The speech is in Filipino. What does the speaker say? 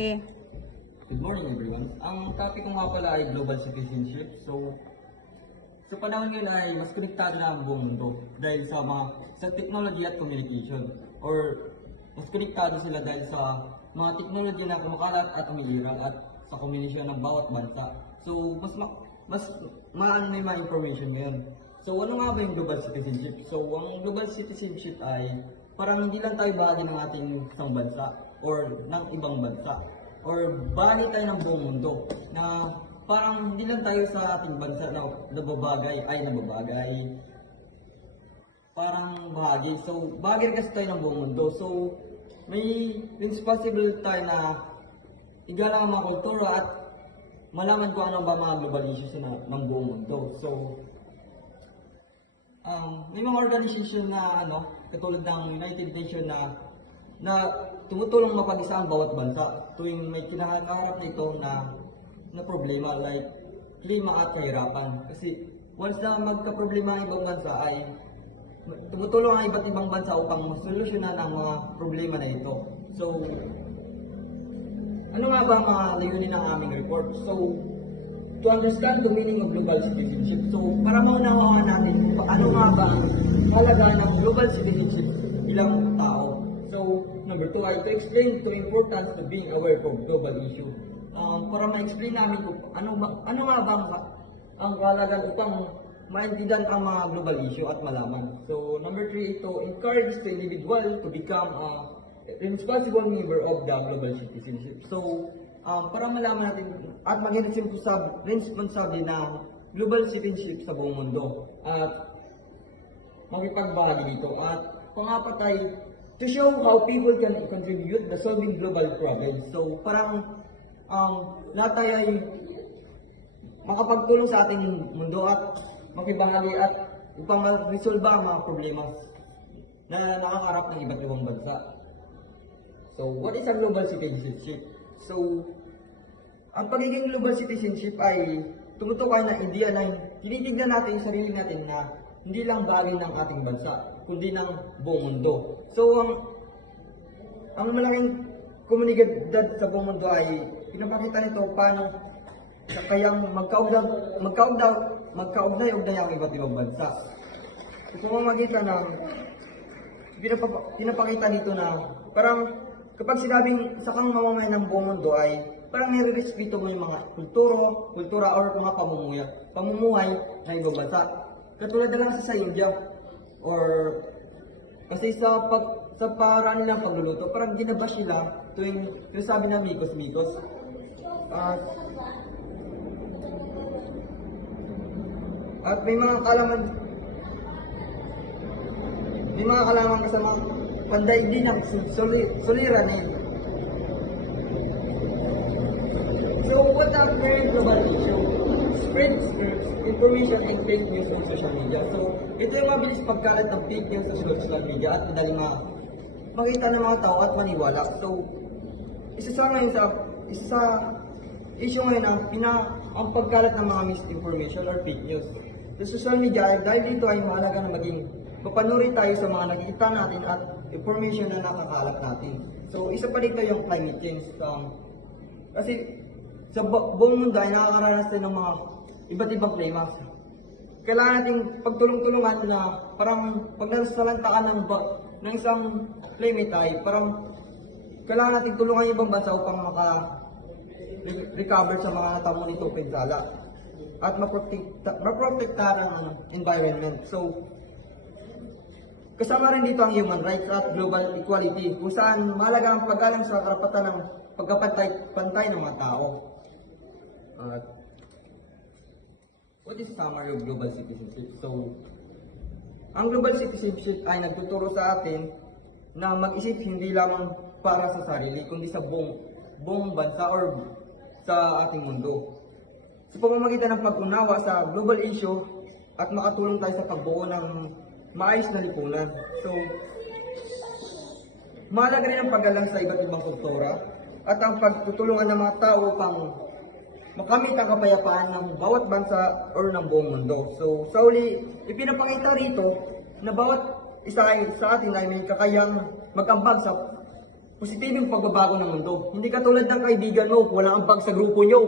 Good morning everyone. Ang topic ko nga pala ay global citizenship. So, sa panahon ngayon ay mas konektado na ang buong mundo dahil sa technology at communication. Or mas konektado sila dahil sa mga technology na kumakalat at umiiral at sa komunikasyon ng bawat bansa. So, mas maano na yung mga information ngayon. So, ano nga ba yung global citizenship? So, ang global citizenship ay parang hindi lang tayo bahagi ng ating isang bansa or ng ibang bansa or bahagi tayo ng buong mundo na parang hindi lang tayo sa ating bansa na nababagay parang bahagi. So, bahagi kasi tayo ng buong mundo. So, it's possible tayo na igalang ang mga kultura at malaman kung ano ba mga global issues ng buong mundo. So, may mga organization na katulad ng United Nations na tumutulong mapag-isa ang bawat bansa tuwing may kinakaharap nito na problema like klima at kahirapan. Kasi once na magka-problema ang ibang bansa ay tumutulong ang iba't ibang bansa upang masolusyonan ang mga problema na ito. So, ano nga ba ang mga layunin ng aming report? So, to understand the meaning of global citizenship. So, para maunawaan natin ano nga ba ang halaga ng global citizenship bilang tao. So, number 2 ay to explain the importance of being aware of global issue. Para ma-explain namin kung ano nga ba ang halaga upang maintindihan ang mga global issue at malaman. So, number 3, to encourage the individual to become a responsible member of the global citizenship. So, para malaman natin at maging responsable na global citizenship sa buong mundo at makipagbahagi dito. At pangapat ay to show how people can contribute to solving global problems. So, parang lahat tayo ay makapagtulong sa ating mundo at makibahagi at upang ma-resolve ang mga problema na nakakarap ng iba't ibang bansa. So, what is a global citizenship? So, ang pagiging global citizenship ay tumutukoy na idea na tinitignan natin yung sarili natin na hindi lang bagay ng ating bansa, kundi ng buong mundo. So, ang malaking komunidad sa buong mundo ay pinapakita nito paano kayang magkaugnay-ugnay ang iba't ibang bansa. So, pamamagitan ng pinapakita nito na parang kapag sinabing isa kang mamamayan ng buong mundo ay parang nire-respeto mo yung mga kultura or mga pamumuhay ng ibang bansa. Katulad na lang sa India or kasi sa paraan nilang pagluluto, parang ginabash nila tuwing sabi na mikos-mikos. At may mga kalaman kasama panday din ang suliranin. So, what are the global issue? Spread information and fake news on social media. So, ito yung mabilis pagkalat ng fake news sa social media at madaling makita ng mga tao at maniwala. So, isa sa issue ngayon ang pagkalat ng mga misinformation or fake news. Sa social media, dahil dito ay mahalaga na maging mapanuri tayo sa mga nakikita natin at information na nakakalat natin. So, isa pa dito yung climate change. Kasi sa buong mundo ay nakakaranas din ng mga iba't ibang climax. Kailangan nating pagtulong-tulungan na parang pag nasalantaan ng isang climate ay parang kailangan nating tulungan yung ibang bansa upang maka-recover sa mga natamo nito pinsala at maprotektahan ang environment. So, kasama rin dito ang human rights at global equality kung saan mahalaga ang paggalang sa karapatan ng pagkapantay ng mga tao. What is summary of global citizenship? So, ang global citizenship ay nagtuturo sa atin na mag-isip hindi lamang para sa sarili, kundi sa buong bansa or sa ating mundo. Sa pamamagitan ng pag-unawa sa global issue at makatulong tayo sa pagbuo ng maayos na lipunan. So, mahalaga rin ang paggalang sa iba't ibang kultura at ang pagtutulungan ng mga tao upang makamit ang kapayapaan ng bawat bansa or ng buong mundo. So, sa uli, ipinapakita rito na bawat isa sa atin ay may kakayang magambag sa positibong pagbabago ng mundo. Hindi katulad ng kaibigan mo, wala kang bag sa grupo nyo.